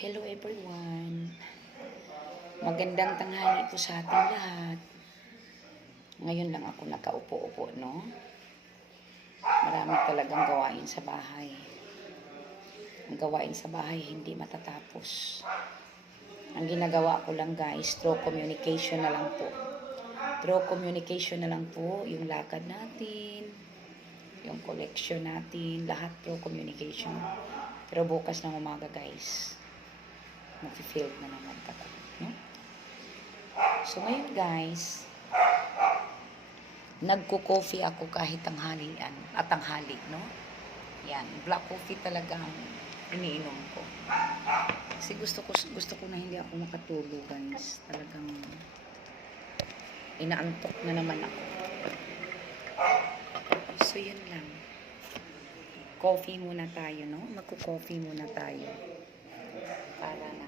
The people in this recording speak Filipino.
Hello everyone. Magandang tanghali po sa ating lahat. Ngayon lang ako nakaupo-upo, no? Marami talagang gawain sa bahay. Ang gawain sa bahay hindi matatapos. Ang ginagawa ko lang guys, through communication na lang po. Through communication na lang po, yung lakad natin, yung collection natin, lahat through communication. Pero bukas ng umaga guys, mag-field na naman kami, no? So ngayon guys, nagko-coffee ako kahit tanghalian at tanghali, no? Yan, black coffee talaga ang iniinom ko. Kasi gusto ko na hindi ako makatulog guys. Talagang inaantok na naman ako. So yun lang. Coffee muna tayo, no? Magko-coffee muna tayo. Para na